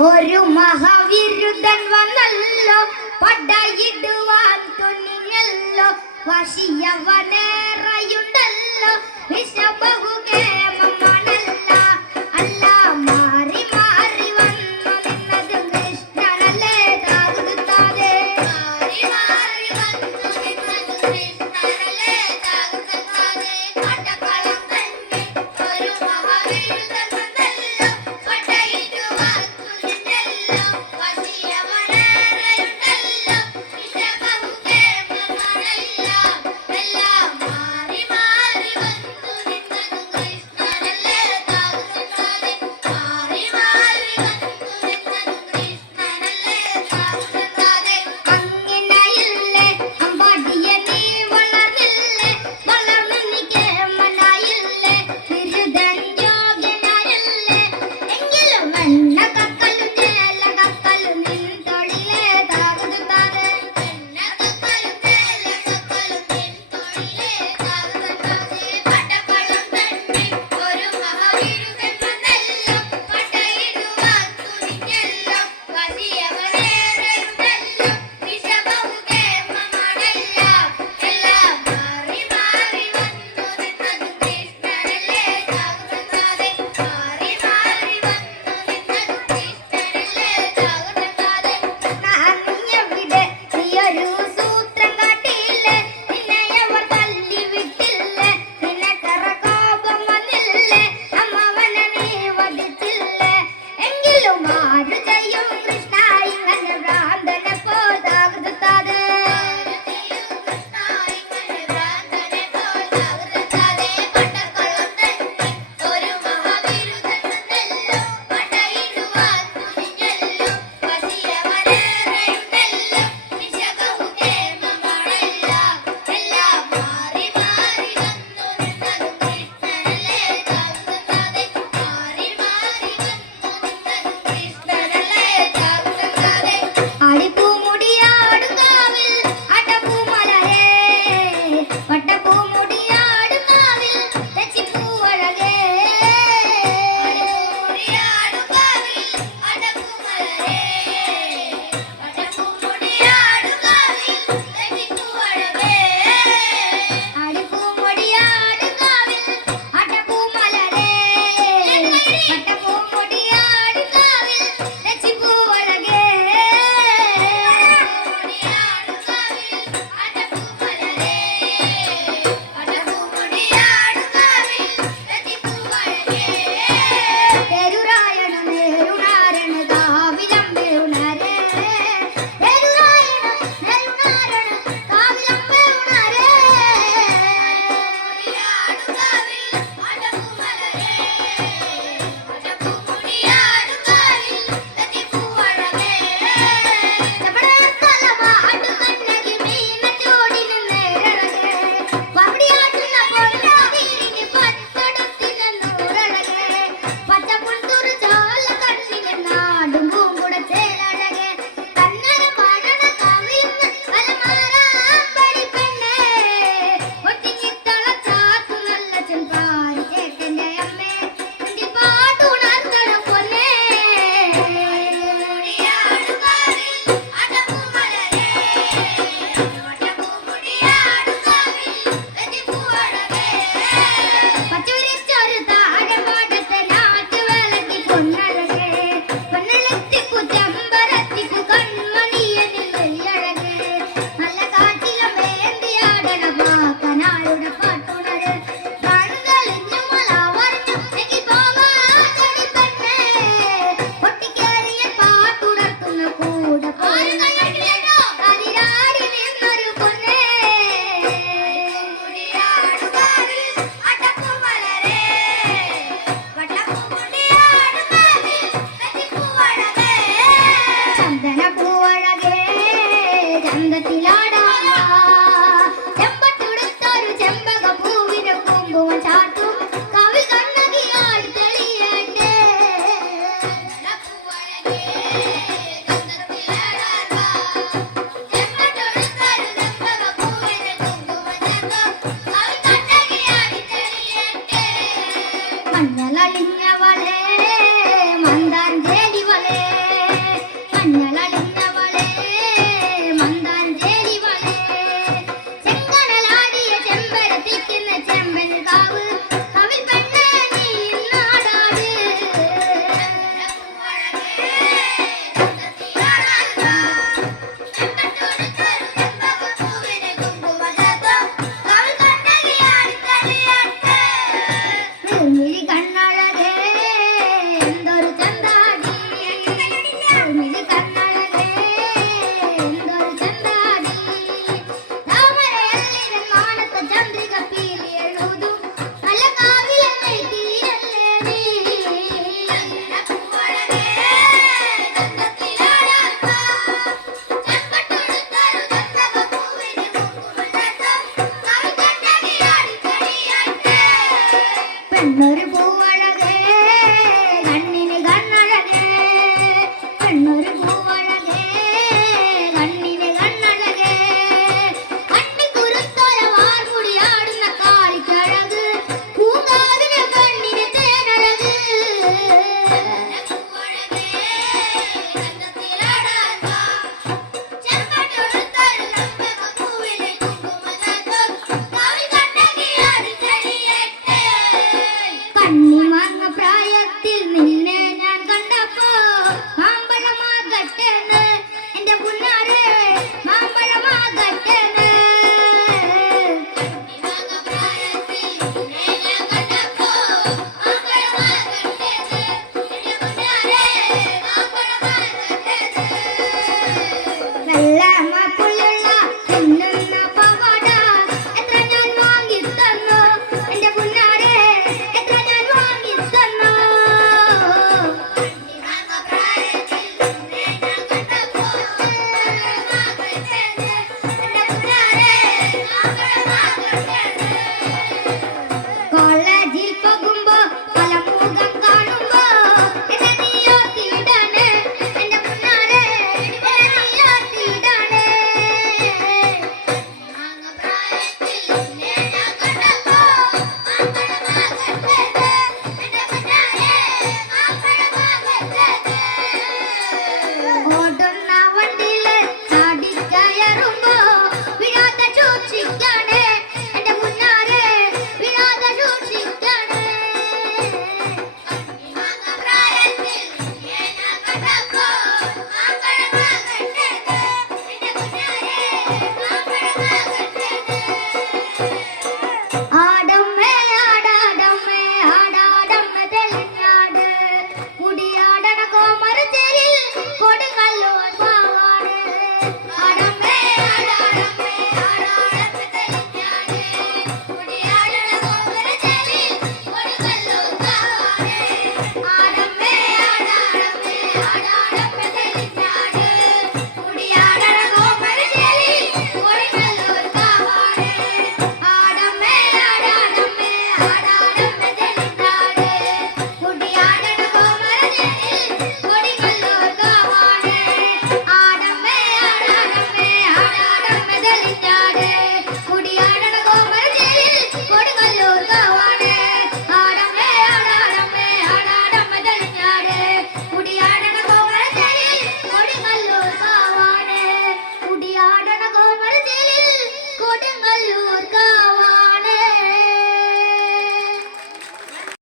ഒരു മഹാവിരുദ്ധൻ വന്നല്ലോ, പടയിടുവാൻ തുനിഞ്ഞല്ലോ, വശിയവനേറെയുണ്ടല്ലോ, വിഷബഹുകേമമാണല്ല. അല്ല മാറി മാറി വന്നു നിന്നതും കൃഷ്ണനല്ലേ താകുത്താതെ. മാറി മാറി വന്നു നിന്നതും കൃഷ്ണനല്ലേ താകുത്താതെ. പടക്കളം തന്നെ ഒരു മഹാവിരുദ്ധൻ വന്നല്ലോ, പടയിടുവാൻ തുനിഞ്ഞല്ലോ, വശിയവനേറെയുണ്ടല്ലോ, വിഷബഹുകേമമാണല്ല. എല്ലാം മാറി മാറി വന്നു നിന്നതും കൃഷ്ണനല്ലേ താകുത്താതെ. മാറി മാറി വന്നു നിന്നതും കൃഷ്ണനല്ലേ താകുത്താതെ. അങ്ങനെയില്ലേ അമ്പാടിയെ നീ വളർന്നില്ലേ, വളർന്നു നീ കേമനായില്ലേ, ബിരുദൻ യോഗ്യനായില്ലേ, എങ്കിലും എണ്ണ കക്കലും ചേല കക്കലും നിൻ തൊഴിലേ താകുത്താതെ. എണ്ണ കക്കലും ചേല കക്കലും നിൻ തൊഴിലേ താകുത്താതെ. പടക്കളം തന്നെ ഒരു മഹാവിരുദ്ധൻ വന്നല്ലോ, പടയിടുവാൻ തുനിഞ്ഞല്ലോ, വശിയവനേറെയുണ്ടല്ലോ, വിഷബഹുകേമമാണല്ല. എല്ലാം മാറി മാറി വന്നു നിന്നതും കൃഷ്ണനല്ലേ താകുത്താതെ. മാറി മാറി വന്നു നിന്നതും കൃഷ്ണനല്ലേ താകുത്താതെ. നീയെവിടെ നീയൊരു സൂത്രം കാട്ടിയില്ലേ, നിന്നെയവർ തല്ലിവിട്ടില്ലേ, നിനക്കറ കോപം വന്നില്ലേ, അമ്മാവനെ നീ വധിച്ചില്ലേ, എങ്കിലും ആരു ചെയ്യും കൃഷ്ണ ഇങ്ങനെ ഭ്രാന്തനെ പോൽ താകുത്താതെ. പടക്കളം തന്നെ ഒരു മഹാവിരുദ്ധൻ വന്നല്ലോ, പടയിടുവാൻ തുനിഞ്ഞല്ലോ, വശിയവനേറെയുണ്ടല്ലോ, വിഷബഹുകേമമാണല്ല. എല്ലാം മാറി മാറി വന്നു നിന്നതും കൃഷ്ണനല്ലേ താകുത്താതെ. മാറി മാറി വന്നു നിന്നതും കൃഷ്ണനല്ലേ താകുത്താതെ. ആടിപ്പൂമുടിയാടും കാവിൽ അടപ്പൂമലരേ, വട്ടപ്പൂമുടിയാടും കാവിൽ തെച്ചിപ്പൂവഴകേ. ആടിപ്പൂമുടിയാടും കാവിൽ അടപ്പൂമലരേ, വട്ടപ്പൂമുടിയാടും കാവിൽ തെച്ചിപ്പൂവഴകേ. ആടിപ്പൂമുടിയാടും കാവിൽ അടപ്പൂമലരേ, വട്ടപ്പൂമുടിയാടും കാവിൽ തെച്ചിപ്പൂവഴകേ. പച്ചവരച്ചൊരു താഴെ പാടത്തെ നാട്ടുവേലയ്ക്ക് കൊണ്ട